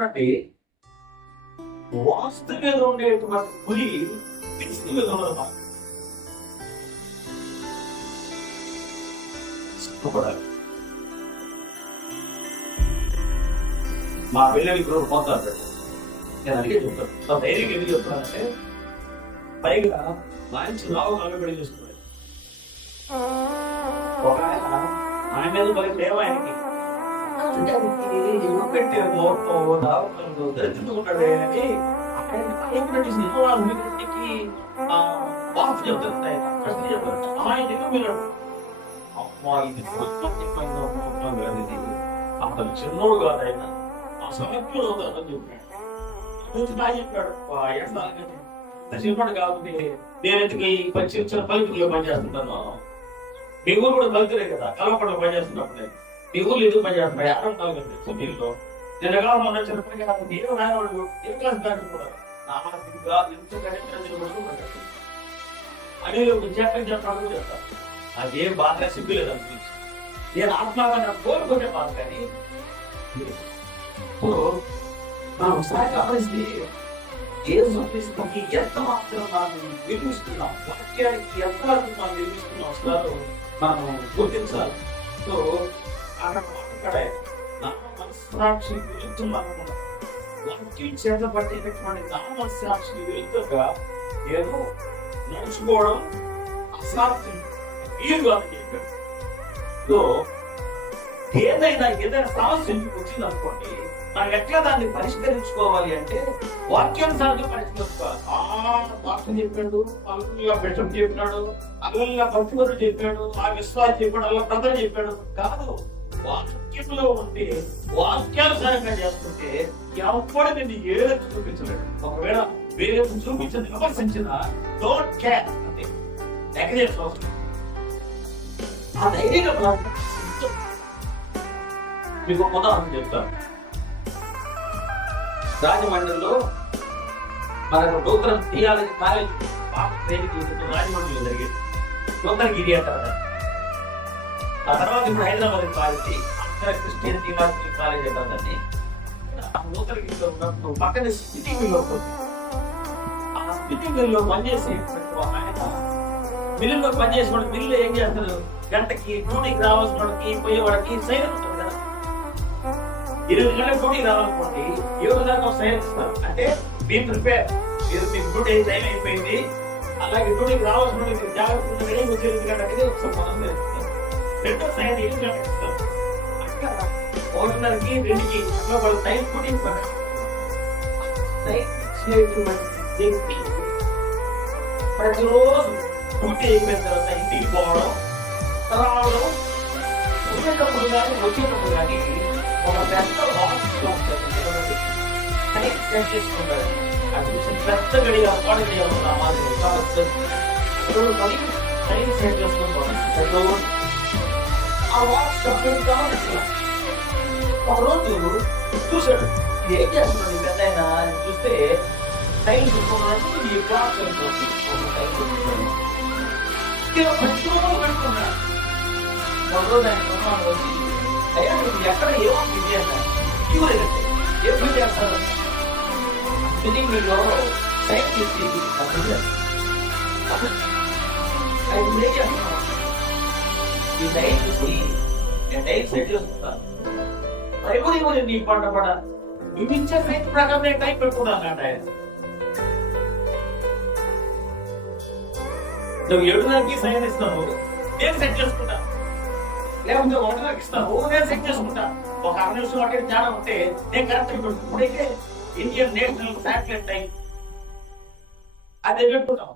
చూడండి, వాస్తు మీద ఉండేటువంటి పులి పిచ్చి మీద ఉండదు. మా పిల్లలు ఇప్పుడు పోతారు. నేను అడిగే చెప్తాను, ధైర్యం ఎందుకు చెప్తానంటే పైగా మంచి రావు కలబడి చూసుకున్నాడు. ఒక ఆయన మీద పది ప్రేమ ఆయనకి పెట్టే దరిద్రుకుంటాడు అని బాఫ్ చెప్తారు. ప్రశ్న చెప్తారు, ఆయన ఎందుకు వెళ్ళాడు? అమ్మా ఇది అతను చిన్నోడు కాదు, ఆయన ఆ సమయంలో అవుతాడని చెప్పాడు. చెప్పాడు కాబట్టి నేను ఎందుకు ఈ చిన్న పల్లెటూరులో పనిచేస్తుంటాను. మీ ఊరు కూడా పల్లెటూరే కదా, కలవపడలో పనిచేస్తున్నప్పుడే మీ ఊళ్ళు ఎందుకు పనిచేస్తున్నాయి? ఆటం కాదు సిటీలో. నేను ఎలా మొన్న చిన్నప్పటికీ నేను రాయవాడు ఏ క్లాస్ బ్యాగ్ కూడా అని చెప్పడం చేస్తాను. నాకేం బాగా సిగ్గులేదు అనిపించి నేను ఆత్మగా కోరుకునే బాధ. కానీ ఇప్పుడు మనం ఒకసారి గమనిస్తే ఎంత మాత్రం మనం నిర్మిస్తున్నాం, వాక్యానికి ఎంత వరకు మనం నిర్మిస్తున్నాం అసలు మనం గుర్తించాలి. సో అక్కడే నా మనస్సాక్షి విరుద్ధంగా వాక్యం చేత పట్టినటువంటి నా మనస్సాక్షి విరుద్ధంగా ఏదో నడుచుకోవడం అసాధ్యం. వీరుగా చెప్పాడు. సో ఏదైనా సమస్య వచ్చింది అనుకోండి, మనం ఎట్లా దాన్ని పరిష్కరించుకోవాలి అంటే వాక్యానుసారంగా పరిష్కరించుకోవాలి. డాక్టర్ చెప్పాడు, అల్లా బిషప్ చెప్పినాడు, అల్లా భక్తుడు చెప్పాడు, ఆ విశ్వాసం చెప్పాడు, అల్లా బ్రదర్ చెప్పాడు కాదు. వాక్యంలో ఉంటే వాక్యానుసారంగా చేస్తుంటే ఎవరు నేను ఏదో చూపించలేడు. ఒకవేళ వేరే చూపించింది విమర్శించిన డోంట్ కేర్ అంతే. ఆ ధైర్యంగా మీకు ఉదాహరణ చెప్తాను. రాజమండ్రిలో మనకు డోక్రా థియాలజీ కాలేజ్ రాజమండ్రిలో జరిగేది. డోక్రగిరి అంటారు. ఆ తర్వాత ఇప్పుడు Hyderabad college Christian theology college అంటారండి. డోక్రగిరిలో ఉన్నప్పుడు పక్కన స్పిన్నింగ్ మిల్ ఉంటుంది. ఆ స్పిన్నింగ్ మిల్ లో పనిచేసి ఆయన మిల్లులో పనిచేసి వాడు మిల్లు ఏం చేస్తారు, గంటకి డ్యూటీకి రావాల్సిన వాడికి పోయేవాడికి సైన్ ఉంటుంది కదా. 20 గంటల డ్యూటీకి రావాలనుకోండి, 7 దాకా సైన్ ఇస్తారు. అంటే మీరు ప్రిపేర్, మీరు మీకు డ్యూటీ టైం అయిపోయింది, అలాగే డ్యూటీకి రావాల్సిన మీరు జాగ్రత్తగా 8 గంటలకి ఒకసారి రెండో సైన్ 7 గంటలకు ఇస్తారు. అక్కడ 1:30కి 2కి అట్లా వాళ్ళు టైం డ్యూటీ ప్రతిరోజు డ్యూటీ అయిపోయిన తర్వాత ఇంటికి పోవడం రావడం, వచ్చేటప్పుడు కానీ వచ్చేటప్పుడు కానీ ఒక పెద్ద టైం సెట్ చేసుకుంటారు. అది పెద్ద గడిగా పాడు చేయాలన్నా మాదిరి టైం సెట్ చేసుకుంటాం. ఆ వాచ్ కంప్లీట్ కావాలి. ఒకరోజు చూశాడు, ఏం చేస్తున్నాడు పెద్ద అయినా చూస్తే టైం చూసుకున్నాడు. ఈ క్లాస్ పెట్టుకున్నాడు. ఒక రోజు ఆయన వచ్చి, అయ్యా మీకు ఎక్కడ ఏమవుతుంది అన్నారు. ఇవ్వలేదంటే ఏ పని చేస్తారు? స్పిన్నింగ్ మిల్లో సైన్ చేసి ఈ టైం చూసి నేను టైం సెట్ చేసుకుంటాను. మరి నీ పంట పడ నువ్వు ఇచ్చే సైన్ ప్రకారం నేను టైం పెట్టుకున్నాను అన్నట్టు ఆయన. నువ్వు 7 సైన్ ఇస్తావు, నేను సెట్ చేసుకుంటాను. లేకపోతే 1 ఇస్తావు, నేను సెట్ చేసుకుంటా. ఒక 6 నిమిషం అంటే తేడా ఉంటే నేను కరెక్ట్ ఇప్పుడైతే ఇండియన్ నేషనల్ శాటిలైట్ టైం అదే పెట్టుకుంటాం.